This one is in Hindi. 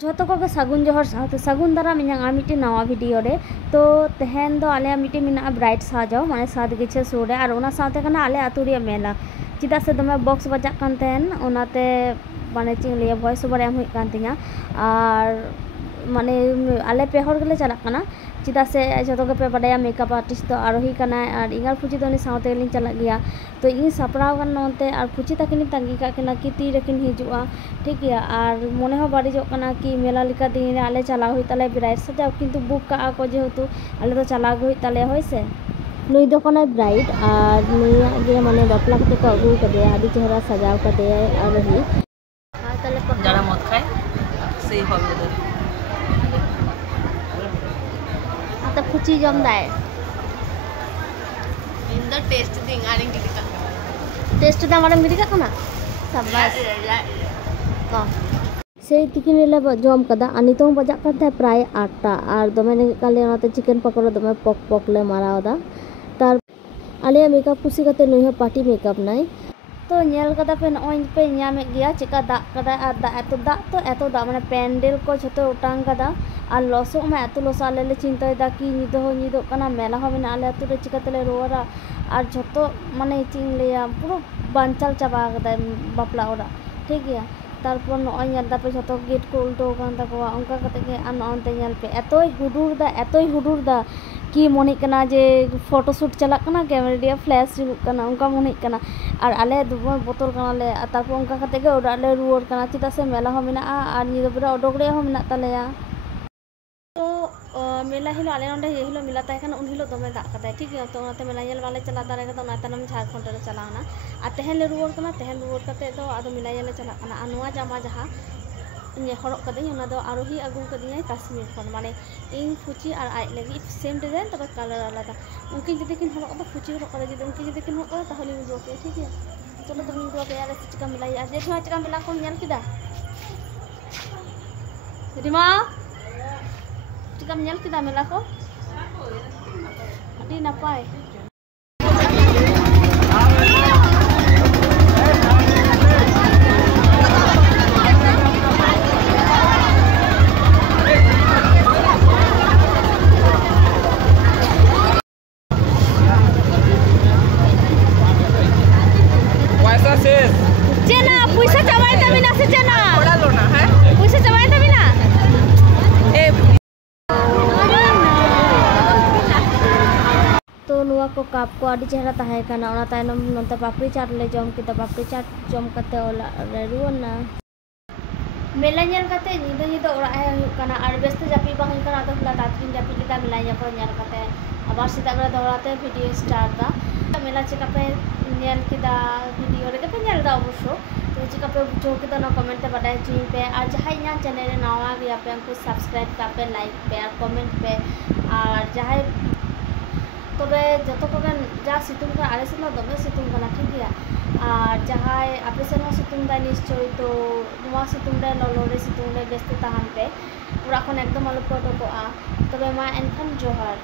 झोतो को सागुन जोहर साथ सागुन दारा मियां मिट्टी नवा वीडियो रे तो तेहन दो आले मिट्टी मिना ब्राइट साजाओ माने सात गिछे सोरे और ओना साथे कना आले आतु रे मेला चिदा से दमे बॉक्स बजाक कान तेहन ओनाते माने चिंग लिया वॉइस ओवर एम हुई कान तिया और माने आले पे हर गेले चला कना चिदा से जो पे बड़ा मेकअप आर्टिस्ट तो आरोही कना और इंगार फुची तो साथे लिंग चला गया तो इन सापड़ाव नोते और फुची तकिन तंगी का कि ती रेकिन हिजुआ ठीक है और मने हो बाड़िजो कना कि मेला लिका दिन आले चला हुई ताले ब्राइट सजाव किंतु बुक का को जेहेतु आले तो चला हुई ताले होय से नुई दो कना ब्राइट और नुया जे माने बापला कते को अगु कदे आदि चेहरा सजाव कदे आरोही हां ताले जारा मत खाय सेई होबे तो फुची जम दाए इन द टेस्ट दिंग आरिंग गिदिका टेस्ट दा मारम गिदिका कना शाबाश का से तिकिन ले जम कदा अनितों बजाक kan teh प्राय 8टा और दमे ने काले ओनाते चिकन पकोड़ा दमे पक पक ले मारावदा तार आले मेकअप कुसी कते नोय पार्टी मेकअप नाय तो नेल कदा पे नोय पे ᱧᱟᱢᱮ गया चिका दा कदा आ दा एतो दा माने पेंडल को झतो उटांग कदा और लसो में एत लस आले चिंता कि निदो कना मेला हो मेना आले अतु रे चिकातेले रोरा और झतो माने चिंग लेया पुरो बांचाल चाबा कदा बापला ओरा ठीक गया तारपर नय नेलदा पे झतो गेट को उल्टो कान तकोवा उनका कते के आ ननते नेल पे एतोय हुडुर दा कि मने कना जे फोटोशूट चला कना कैमरा दिया फ्लैश कना उनका मने कना और आले दुबो बोतल कना ले तारपर उनका कते के ओरा ले रुवर कना चिता से मेला हो मेना और निदो बेरा ओडोगरे हो मेना तालेया तो मेला हिलो आले नोंडे ये हिलो मिला ताहे उन हिलो दमे दाग कदाय ठीक है तो ओनाते मेला येल वाले चला दारे कदा ओनाते नम झारखंड रे चलावना आ तेहन ले रुवर कना तेहन रुवर कते तो आदो मिला येले चला कना आ नोआ जामा जहा ने हरक कदे ओना दो आरोही आगु कदिया कश्मीर खन माने इन फुची और आई लगी सेम डिजाइन तब कलर आलादा उनकी जदि किन हरक तो फुची हरक करे जदि उनकी जदि किन हरक करे ताहले उदो के ठीक है चलो तो उदो के यार चिका मिलाई आज जे चिका मिला को नेल किदा रिमा चिका नेल किदा मिला को अडी नपाय को कप को आदि चेहरा ताहे काना ओना तायनम नंते पापड़ी चाट ले जम किता पापड़ी चाट जम कते ओला रे रुवना मेला नेल कते निदो ओरा हे हुई काना और बेस्ते जापी बांग काना तो हला तातकिन जापी किता मिला या को नेल कते आबार सीता बेला दौड़ाते वीडियो स्टार्ट दा मेला चिका पे नेल किदा वीडियो रे पे नेल दा अवश्य तो चिका पे जो किता ना कमेंट ते बडाय चुई पे और जहां इना चैनल रे नवा गया पे हमको सब्सक्राइब का पे लाइक पे और कमेंट पे और जहां तबे जतो को जा सितुंग का आले से दमे सितुंग कना ठीक गया और जहां आपे से सितुंग दा निश्चय तो नुआ सितुंग रे ललो रे सितुंग रे बेस्ते ताहान पे पूरा खन एकदम आलो फोटो को आ तबे मा एनखन जोहार।